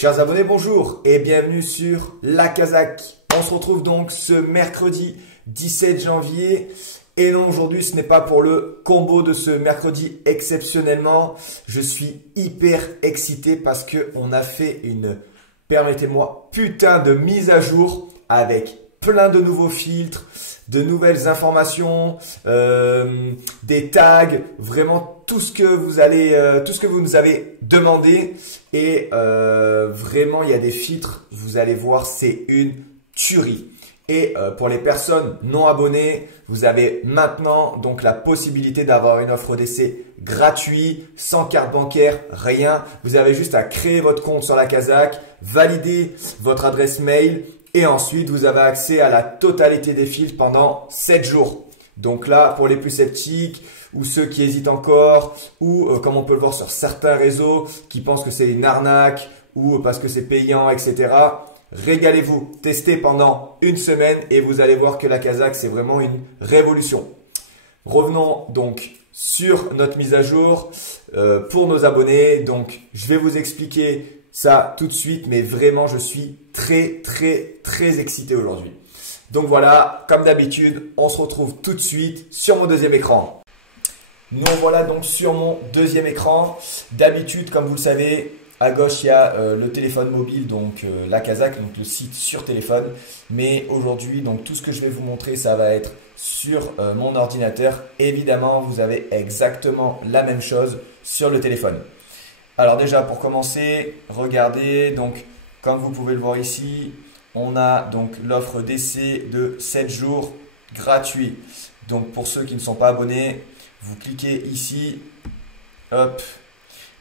Chers abonnés, bonjour et bienvenue sur La Kazakh. On se retrouve donc ce mercredi 17 janvier. Et non, aujourd'hui, ce n'est pas pour le combo de ce mercredi exceptionnellement. Je suis hyper excité parce qu'on a fait une, permettez-moi, putain de mise à jour avec plein de nouveaux filtres, de nouvelles informations, des tags, vraiment tout ce que vous nous avez demandé. Et vraiment, il y a des filtres, vous allez voir, c'est une tuerie. Et pour les personnes non abonnées, vous avez maintenant donc la possibilité d'avoir une offre d'essai gratuite, sans carte bancaire, rien. Vous avez juste à créer votre compte sur la Kazakh, valider votre adresse mail et ensuite vous avez accès à la totalité des filtres pendant 7 jours. Donc là, pour les plus sceptiques ou ceux qui hésitent encore ou comme on peut le voir sur certains réseaux qui pensent que c'est une arnaque ou parce que c'est payant, etc. Régalez-vous, testez pendant une semaine et vous allez voir que la Kazakh, c'est vraiment une révolution. Revenons donc sur notre mise à jour pour nos abonnés. Donc, je vais vous expliquer ça tout de suite, mais vraiment, je suis très excité aujourd'hui. Donc voilà, comme d'habitude, on se retrouve tout de suite sur mon deuxième écran. Nous voilà donc sur mon deuxième écran. D'habitude, comme vous le savez, à gauche, il y a le téléphone mobile, donc la Kazakh, donc le site sur téléphone. Mais aujourd'hui, donc tout ce que je vais vous montrer, ça va être sur mon ordinateur. Évidemment, vous avez exactement la même chose sur le téléphone. Alors déjà, pour commencer, regardez, donc comme vous pouvez le voir ici, on a donc l'offre d'essai de 7 jours gratuit. Donc pour ceux qui ne sont pas abonnés, vous cliquez ici, hop.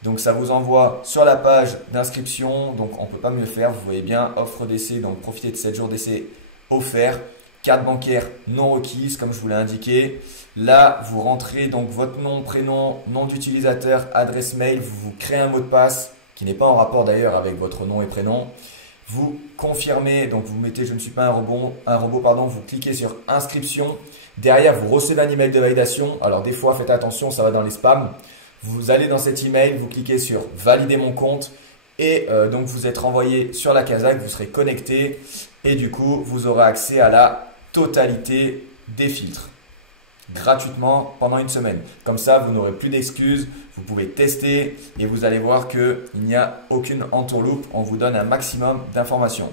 Donc ça vous envoie sur la page d'inscription, donc on ne peut pas mieux faire, vous voyez bien, offre d'essai, donc profitez de 7 jours d'essai offerts, carte bancaire non requise comme je vous l'ai indiqué. Là, vous rentrez donc votre nom, prénom, nom d'utilisateur, adresse mail, vous créez un mot de passe qui n'est pas en rapport d'ailleurs avec votre nom et prénom. Vous confirmez, donc vous mettez je ne suis pas un robot, vous cliquez sur inscription. Derrière, vous recevez un email de validation. Alors des fois, faites attention, ça va dans les spams. Vous allez dans cet email, vous cliquez sur valider mon compte et donc vous êtes renvoyé sur la Kazakh, vous serez connecté et du coup vous aurez accès à la totalité des filtres gratuitement pendant une semaine. Comme ça, vous n'aurez plus d'excuses, vous pouvez tester et vous allez voir qu'il n'y a aucune entourloupe, on vous donne un maximum d'informations.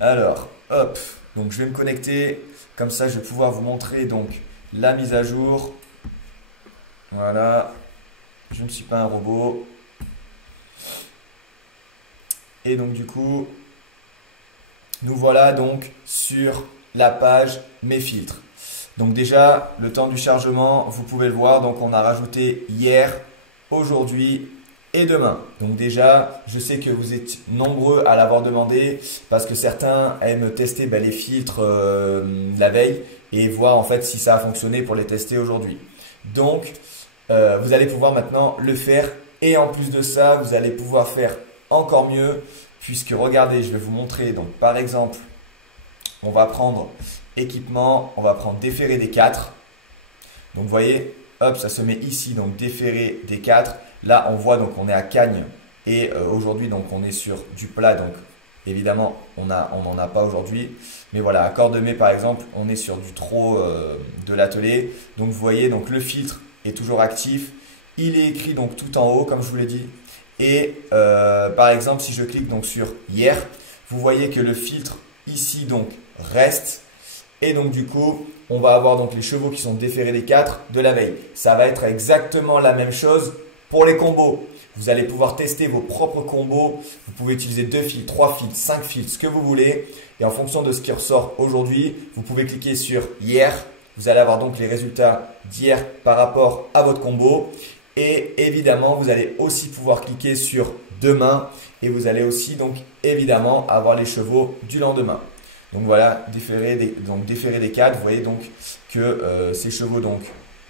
Alors, hop, donc je vais me connecter, comme ça je vais pouvoir vous montrer donc la mise à jour. Voilà, je ne suis pas un robot. Et donc du coup, nous voilà donc sur la page mes filtres. Donc déjà, le temps du chargement, vous pouvez le voir. Donc on a rajouté hier, aujourd'hui et demain. Donc déjà, je sais que vous êtes nombreux à l'avoir demandé parce que certains aiment tester les filtres la veille et voir en fait si ça a fonctionné pour les tester aujourd'hui. Donc, vous allez pouvoir maintenant le faire et en plus de ça, vous allez pouvoir faire encore mieux puisque regardez, je vais vous montrer. Donc par exemple, on va prendre équipement, on va prendre déféré des 4. Donc vous voyez, hop, ça se met ici, donc déféré des 4. Là, on voit donc on est à Cagnes et aujourd'hui donc on est sur du plat. Donc évidemment, on n'en a pas aujourd'hui. Mais voilà, à Cordemais par exemple, on est sur du trot de l'atelier. Donc vous voyez, donc le filtre est toujours actif. Il est écrit donc tout en haut, comme je vous l'ai dit. Et par exemple, si je clique donc sur hier, vous voyez que le filtre ici donc reste. Et donc du coup, on va avoir donc les chevaux qui sont déférés des 4 de la veille. Ça va être exactement la même chose pour les combos. Vous allez pouvoir tester vos propres combos. Vous pouvez utiliser 2 filtres, 3 filtres, 5 filtres, ce que vous voulez. Et en fonction de ce qui ressort aujourd'hui, vous pouvez cliquer sur hier. Vous allez avoir donc les résultats d'hier par rapport à votre combo. Et évidemment, vous allez aussi pouvoir cliquer sur demain. Et vous allez aussi donc évidemment avoir les chevaux du lendemain. Donc voilà, déféré des 4. Vous voyez donc que ces chevaux donc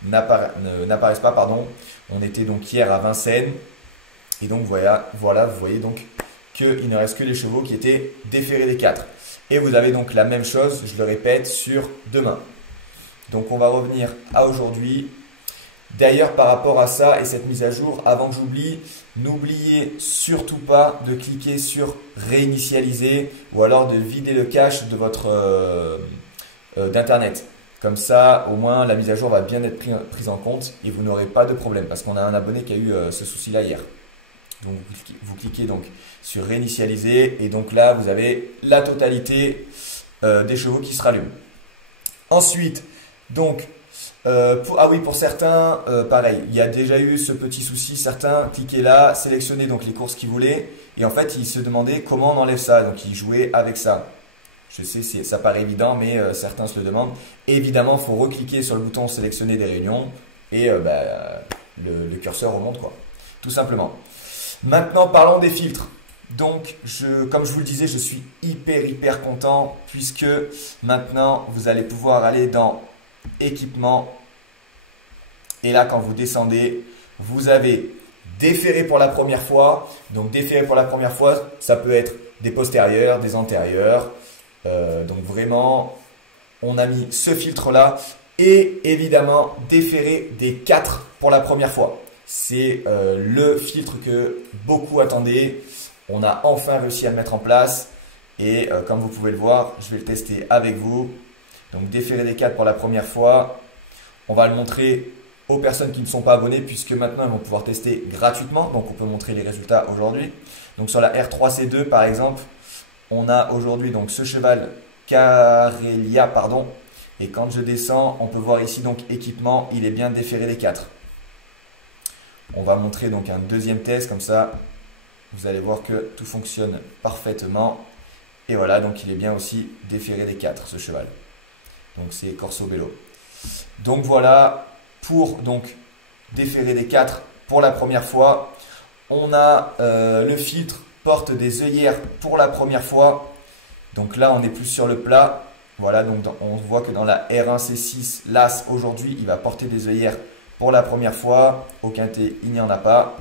n'apparaissent pas. Pardon. On était donc hier à Vincennes. Et donc voilà, vous voyez donc qu'il ne reste que les chevaux qui étaient déférés des 4. Et vous avez donc la même chose, je le répète, sur demain. Donc on va revenir à aujourd'hui. D'ailleurs, par rapport à ça et cette mise à jour, avant que j'oublie, n'oubliez surtout pas de cliquer sur réinitialiser ou alors de vider le cache de votre d'internet. Comme ça, au moins, la mise à jour va bien être prise en compte et vous n'aurez pas de problème parce qu'on a un abonné qui a eu ce souci-là hier. Donc, vous cliquez donc sur réinitialiser et donc là, vous avez la totalité des chevaux qui se rallument. Ensuite, donc, pour certains, pareil, il y a déjà eu ce petit souci. Certains cliquaient là, sélectionnaient donc les courses qu'ils voulaient et en fait, ils se demandaient comment on enlève ça. Donc, ils jouaient avec ça. Je sais, ça paraît évident, mais certains se le demandent. Et évidemment, il faut recliquer sur le bouton sélectionner des réunions et le curseur remonte, quoi. Tout simplement. Maintenant, parlons des filtres. Donc, comme je vous le disais, je suis hyper content puisque maintenant, vous allez pouvoir aller dans équipement. Et là, quand vous descendez, vous avez déféré pour la première fois. Donc, déféré pour la première fois, ça peut être des postérieurs, des antérieurs. Donc, vraiment, on a mis ce filtre-là. Et évidemment, déférer des 4 pour la première fois. C'est le filtre que beaucoup attendaient. On a enfin réussi à le mettre en place. Et comme vous pouvez le voir, je vais le tester avec vous. Donc, déférer des 4 pour la première fois. On va le montrer aux personnes qui ne sont pas abonnées puisque maintenant, ils vont pouvoir tester gratuitement. Donc, on peut montrer les résultats aujourd'hui. Donc, sur la R3C2, par exemple, on a aujourd'hui donc ce cheval Carelia, pardon. Et quand je descends, on peut voir ici donc équipement, il est bien déféré des 4. On va montrer donc un deuxième test comme ça. Vous allez voir que tout fonctionne parfaitement. Et voilà, donc il est bien aussi déféré des 4 ce cheval. Donc c'est Corso Bello. Donc voilà, pour donc déférer des 4 pour la première fois. On a le filtre porte des œillères pour la première fois. Donc là, on est plus sur le plat. Voilà, donc on voit que dans la R1C6, l'As aujourd'hui, il va porter des œillères pour la première fois. Au quintet, il n'y en a pas.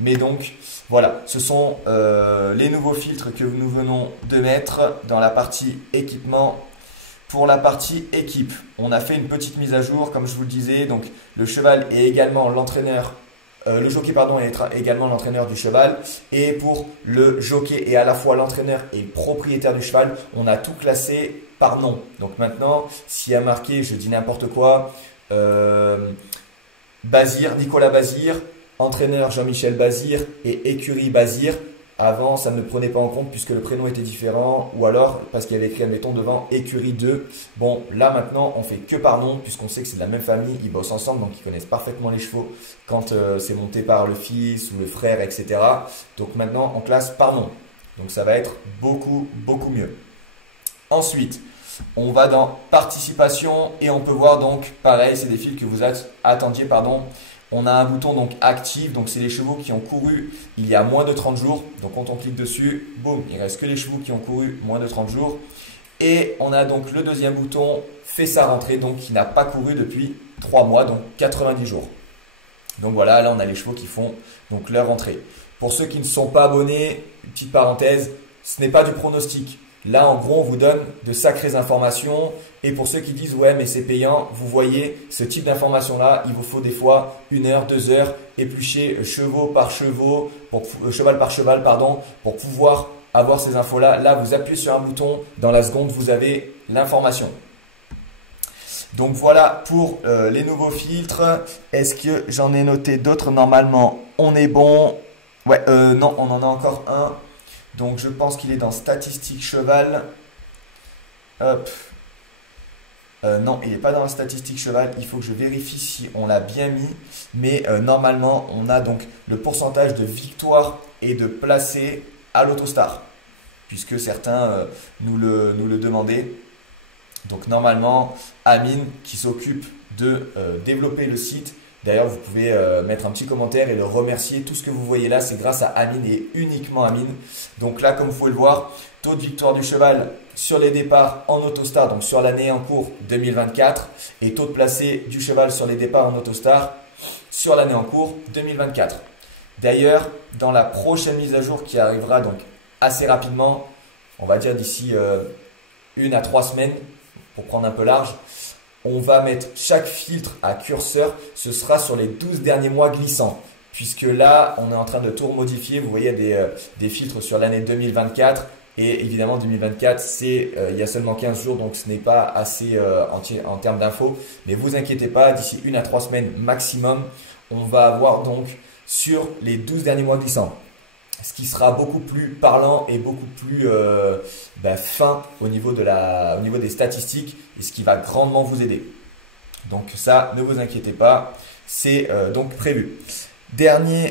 Mais donc, voilà, ce sont les nouveaux filtres que nous venons de mettre dans la partie équipement. Pour la partie équipe, on a fait une petite mise à jour, comme je vous le disais. Donc, le cheval est également l'entraîneur. Le jockey pardon, est également l'entraîneur du cheval. Et pour le jockey et à la fois l'entraîneur et le propriétaire du cheval, on a tout classé par nom. Donc maintenant, s'il y a marqué, je dis n'importe quoi, Bazir, Nicolas Bazir, entraîneur Jean-Michel Bazir et écurie Bazir. Avant, ça ne le prenait pas en compte puisque le prénom était différent ou alors parce qu'il y avait écrit, admettons, devant écurie 2. Bon, là maintenant, on fait que par nom puisqu'on sait que c'est de la même famille, ils bossent ensemble donc ils connaissent parfaitement les chevaux quand c'est monté par le fils ou le frère, etc. Donc maintenant, on classe par nom. Donc ça va être beaucoup mieux. Ensuite, on va dans participation et on peut voir donc, pareil, c'est des fils que vous attendiez, pardon. On a un bouton donc actif, donc c'est les chevaux qui ont couru il y a moins de 30 jours. Donc quand on clique dessus, boum, il ne reste que les chevaux qui ont couru moins de 30 jours. Et on a donc le deuxième bouton, fait sa rentrée, donc qui n'a pas couru depuis 3 mois, donc 90 jours. Donc voilà, là on a les chevaux qui font donc leur rentrée. Pour ceux qui ne sont pas abonnés, petite parenthèse, ce n'est pas du pronostic. Là, en gros, on vous donne de sacrées informations. Et pour ceux qui disent « ouais, mais c'est payant », vous voyez, ce type d'informations-là, il vous faut des fois 1 heure, 2 heures, éplucher cheval par cheval, pardon, pour pouvoir avoir ces infos-là. Là, vous appuyez sur un bouton, dans la seconde, vous avez l'information. Donc voilà pour les nouveaux filtres. Est-ce que j'en ai noté d'autres? Normalement, on est bon. Ouais, non, on en a encore un. Donc, je pense qu'il est dans Statistiques Cheval. Hop. Non, il n'est pas dans la Statistique Cheval. Il faut que je vérifie si on l'a bien mis. Mais normalement, on a donc le pourcentage de victoire et de placé à l'Autostar. Puisque certains nous le demandaient. Donc, normalement, Amine qui s'occupe de développer le site. D'ailleurs, vous pouvez mettre un petit commentaire et le remercier. Tout ce que vous voyez là, c'est grâce à Amine et uniquement Amine. Donc là, comme vous pouvez le voir, taux de victoire du cheval sur les départs en Autostar, donc sur l'année en cours 2024. Et taux de placé du cheval sur les départs en Autostar sur l'année en cours 2024. D'ailleurs, dans la prochaine mise à jour qui arrivera donc assez rapidement, on va dire d'ici 1 à 3 semaines, pour prendre un peu large, on va mettre chaque filtre à curseur, ce sera sur les 12 derniers mois glissants. Puisque là, on est en train de tout modifier. Vous voyez des filtres sur l'année 2024. Et évidemment, 2024, il y a seulement 15 jours, donc ce n'est pas assez en termes d'infos. Mais vous inquiétez pas, d'ici 1 à 3 semaines maximum, on va avoir donc sur les 12 derniers mois glissants. Ce qui sera beaucoup plus parlant et beaucoup plus fin au niveau des statistiques et ce qui va grandement vous aider. Donc ça, ne vous inquiétez pas, c'est donc prévu. Dernière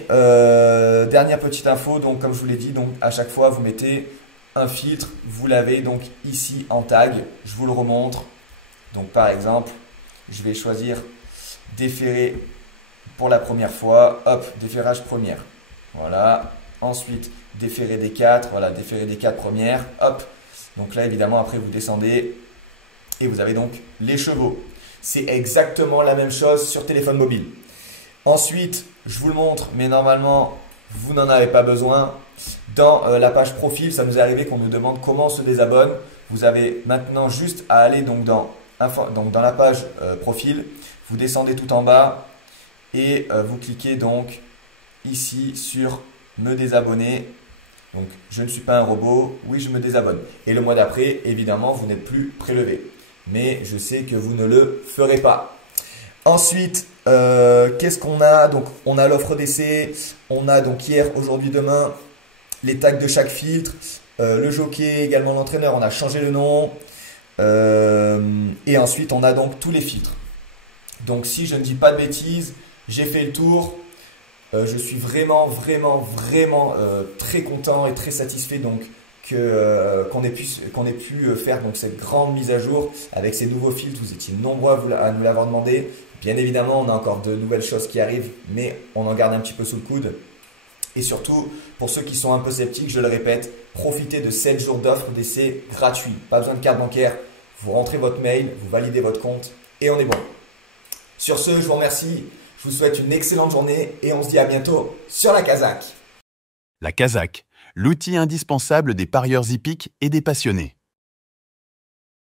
petite info, donc comme je vous l'ai dit, donc à chaque fois vous mettez un filtre, vous l'avez donc ici en tag, je vous le remontre. Donc par exemple, je vais choisir déferrer pour la première fois, hop, déferrage première. Voilà. Ensuite, déferrer des 4, voilà, déferrer des 4 premières, hop. Donc là, évidemment, après, vous descendez et vous avez donc les chevaux. C'est exactement la même chose sur téléphone mobile. Ensuite, je vous le montre, mais normalement, vous n'en avez pas besoin. Dans la page profil, ça nous est arrivé qu'on nous demande comment on se désabonne. Vous avez maintenant juste à aller donc dans la page profil. Vous descendez tout en bas et vous cliquez donc ici sur me désabonner. Donc, je ne suis pas un robot. Oui, je me désabonne. Et le mois d'après, évidemment, vous n'êtes plus prélevé. Mais je sais que vous ne le ferez pas. Ensuite, qu'est-ce qu'on a? Donc, on a l'offre d'essai. On a donc hier, aujourd'hui, demain, les tags de chaque filtre. Le jockey, également l'entraîneur. On a changé le nom. Et ensuite, on a donc tous les filtres. Donc, si je ne dis pas de bêtises, j'ai fait le tour. Je suis vraiment très content et très satisfait donc qu'on ait pu faire donc cette grande mise à jour avec ces nouveaux filtres. Vous étiez nombreux à nous l'avoir demandé. Bien évidemment, on a encore de nouvelles choses qui arrivent, mais on en garde un petit peu sous le coude. Et surtout, pour ceux qui sont un peu sceptiques, je le répète, profitez de 7 jours d'offre d'essai gratuit. Pas besoin de carte bancaire. Vous rentrez votre mail, vous validez votre compte et on est bon. Sur ce, je vous remercie. Je vous souhaite une excellente journée et on se dit à bientôt sur la Kazakh. La Kazakh, l'outil indispensable des parieurs hippiques et des passionnés.